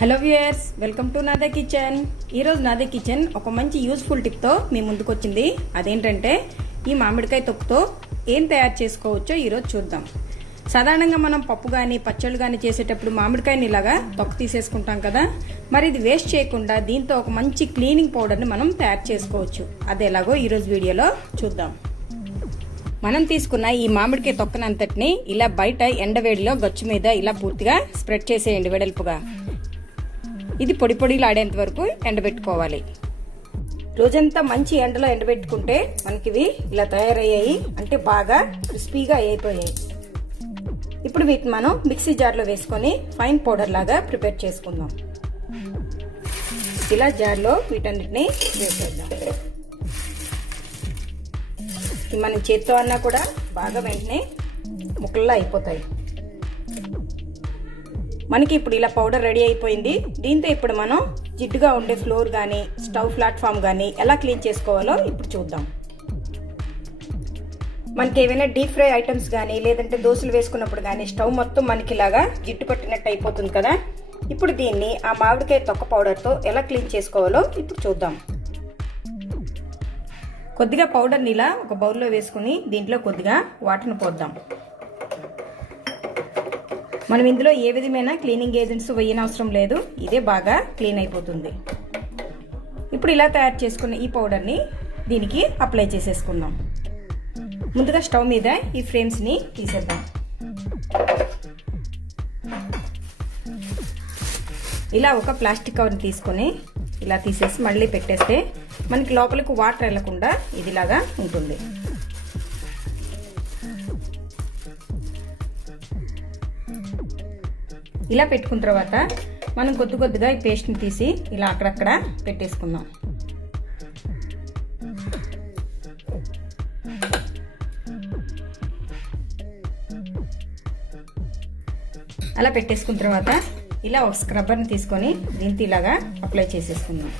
Hello viewers welcome to నాదే kitchen. ఈరోజు నాదే కిచెన్ ఒక మంచి యూస్ఫుల్ టిప్తో మీ ముందుకు వచ్చింది అదేంటంటే ఈ మామిడికాయ తొక్కుతో ఏం తయారు చేసుకోవచ్చో ఈరోజు చూద్దాం. సాధారణంగా మనం పప్పు కానీ పచ్చళ్ళు కానీ చేసేటప్పుడు మామిడికాయని ఇలాగా తొక్క తీసేసుకుంటాం కదా. మరి ఇది వేస్ట్ చేయకుండా దీంతో ఒక మంచి క్లీనింగ్ పౌడర్ని మనం తయారు చేసుకోవచ్చు. అది ఎలాగో ఈరోజు వీడియోలో చూద్దాం. మనం తీసుకున్న ఈ మామిడికాయ తొక్కనంతటిని ఇలా బయట ఎండవేడిలో గచ్చు మీద ఇలా పూర్తిగా స్ప్రెడ్ చేసేయండి వెడల్పుగా. ఇది పొడి పొడిలాడేంత వరకు ఎండబెట్టుకోవాలి. రోజంతా మంచి ఎండలో ఎండబెట్టుకుంటే మనకి ఇవి ఇలా తయారయ్యాయి. అంటే బాగా క్రిస్పీగా అయిపోయాయి. ఇప్పుడు వీటిని మనం మిక్సీ జార్లో వేసుకొని ఫైన్ పౌడర్ లాగా ప్రిపేర్ చేసుకుందాం. ఇలా జార్లో వీటన్నిటిని వేసేద్దాం. మనం చేత్తో అన్నా కూడా బాగా వెంటనే ముక్కల్లా అయిపోతాయి. మనకి ఇప్పుడు ఇలా పౌడర్ రెడీ అయిపోయింది. దీంతో ఇప్పుడు మనం జిడ్డుగా ఉండే ఫ్లోర్ కానీ స్టవ్ ప్లాట్ఫామ్ కానీ ఎలా క్లీన్ చేసుకోవాలో ఇప్పుడు చూద్దాం. మనకి ఏమైనా డీప్ ఫ్రై ఐటమ్స్ కానీ లేదంటే దోశలు వేసుకున్నప్పుడు కానీ స్టవ్ మొత్తం మనకి ఇలాగా జిడ్డు పట్టినట్టు అయిపోతుంది కదా. ఇప్పుడు దీన్ని ఆ మామిడికాయ తొక్క పౌడర్తో ఎలా క్లీన్ చేసుకోవాలో ఇప్పుడు చూద్దాం. కొద్దిగా పౌడర్ని ఇలా ఒక బౌల్లో వేసుకుని దీంట్లో కొద్దిగా వాటర్ని పోద్దాం. మనం ఇందులో ఏ విధమైన క్లీనింగ్ ఏజెంట్స్ వేయనవసరం లేదు. ఇదే బాగా క్లీన్ అయిపోతుంది. ఇప్పుడు ఇలా తయారు చేసుకున్న ఈ పౌడర్ని దీనికి అప్లై చేసేసుకుందాం. ముందుగా స్టవ్ మీద ఈ ఫ్రేమ్స్ని తీసేద్దాం. ఇలా ఒక ప్లాస్టిక్ కవర్ని తీసుకొని ఇలా తీసేసి మళ్ళీ పెట్టేస్తే మనకి లోపలికి వాటర్ వెళ్ళకుండా ఇదిలాగా ఉంటుంది. ఇలా పెట్టుకున్న తర్వాత మనం కొద్ది కొద్దిగా ఈ పేస్ట్ని తీసి ఇలా అక్కడక్కడ పెట్టేసుకుందాం. అలా పెట్టేసుకున్న తర్వాత ఇలా ఒక స్క్రబ్బర్ని తీసుకొని దీంతో ఇలాగా అప్లై చేసేసుకుందాం.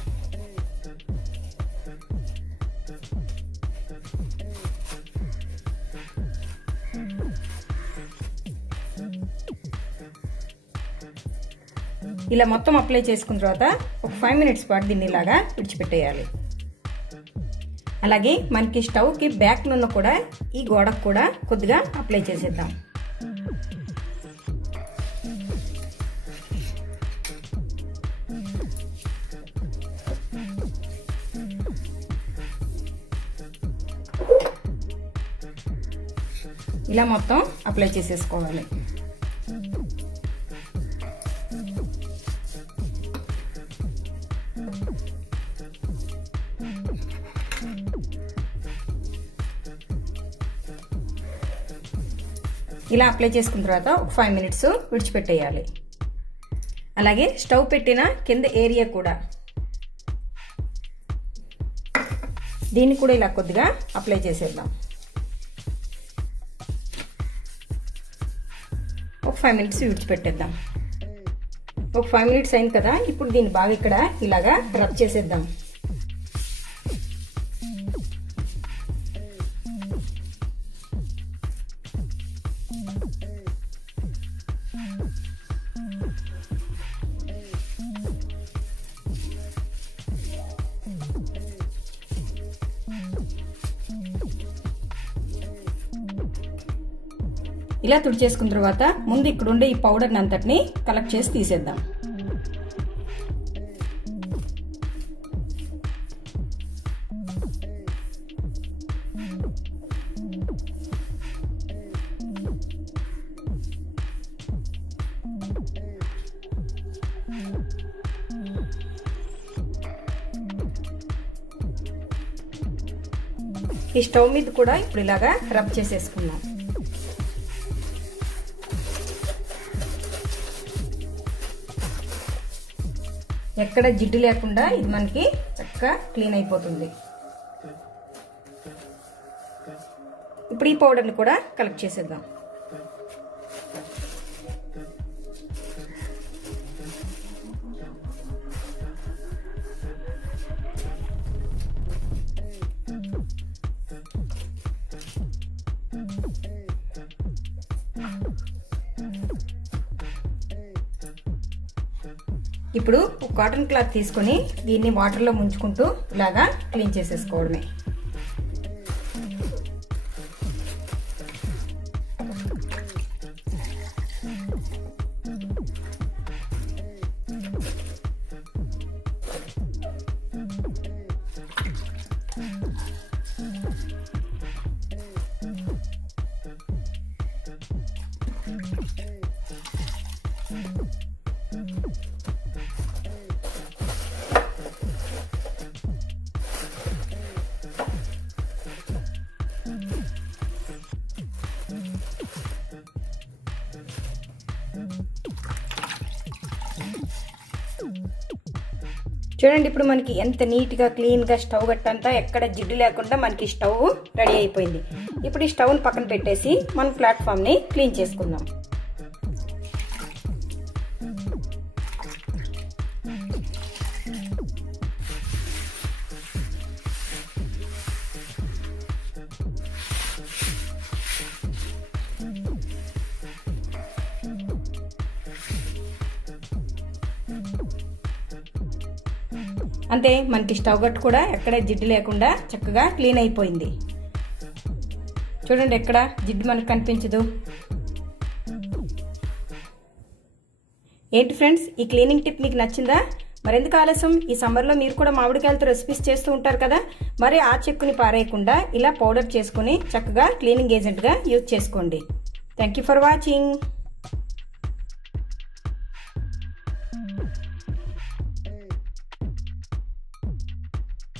ఇలా మొత్తం అప్లై చేసుకున్న తర్వాత ఒక ఫైవ్ మినిట్స్ పాటు దీన్ని ఇలాగా విడిచిపెట్టేయాలి. అలాగే మనకి స్టవ్కి బ్యాక్నున్న కూడా ఈ గోడకు కూడా కొద్దిగా అప్లై చేసేద్దాం. ఇలా మొత్తం అప్లై చేసేసుకోవాలి. ఇలా అప్లై చేసుకున్న తర్వాత ఒక ఫైవ్ మినిట్స్ విడిచిపెట్టేయాలి. అలాగే స్టవ్ పెట్టిన కింద ఏరియా కూడా. దీన్ని కూడా ఇలా కొద్దిగా అప్లై చేసేద్దాం. ఒక ఫైవ్ మినిట్స్ విడిచిపెట్టేద్దాం. ఒక ఫైవ్ మినిట్స్ అయింది కదా ఇప్పుడు దీన్ని బాగా ఇక్కడ ఇలాగా రబ్ చేసేద్దాం. ఇలా తుడిచేసుకున్న తర్వాత ముందు ఇక్కడుండే ఈ పౌడర్ని అంతటిని కలెక్ట్ చేసి తీసేద్దాం. ఈ స్టవ్ మీద కూడా ఇప్పుడు ఇలాగా రబ్ చేసేసుకున్నాం ఎక్కడ జిడ్డు లేకుండా ఇది మనకి చక్కగా క్లీన్ అయిపోతుంది ఇప్పుడు ఈ పౌడర్ని కూడా కలెక్ట్ చేసేద్దాం Mm-hmm. ఇప్పుడు కాటన్ క్లాత్ తీసుకొని దీన్ని వాటర్లో ముంచుకుంటూ ఇలాగా క్లీన్ చేసేసుకోవడమే. చూడండి ఇప్పుడు మనకి ఎంత నీట్గా క్లీన్గా స్టవ్ గట్టంతా ఎక్కడ జిడ్డు లేకుండా మనకి స్టవ్ రెడీ అయిపోయింది. ఇప్పుడు ఈ స్టవ్ని పక్కన పెట్టేసి మన ప్లాట్ఫామ్ని క్లీన్ చేసుకుందాం. అంతే మనకి స్టవ్ గట్టు కూడా ఎక్కడ జిడ్డు లేకుండా చక్కగా క్లీన్ అయిపోయింది. చూడండి ఎక్కడ జిడ్డు మనకు కనిపించదు. ఏంటి ఫ్రెండ్స్ ఈ క్లీనింగ్ టిప్ మీకు నచ్చిందా? మరెందుకు ఆలస్యం? ఈ సమ్మర్లో మీరు కూడా మామిడికాయలతో రెసిపీస్ చేస్తూ ఉంటారు కదా? మరి ఆ చెక్కుని పారేయకుండా ఇలా పౌడర్ చేసుకుని చక్కగా క్లీనింగ్ ఏజెంట్గా యూజ్ చేసుకోండి. Thank you for watching.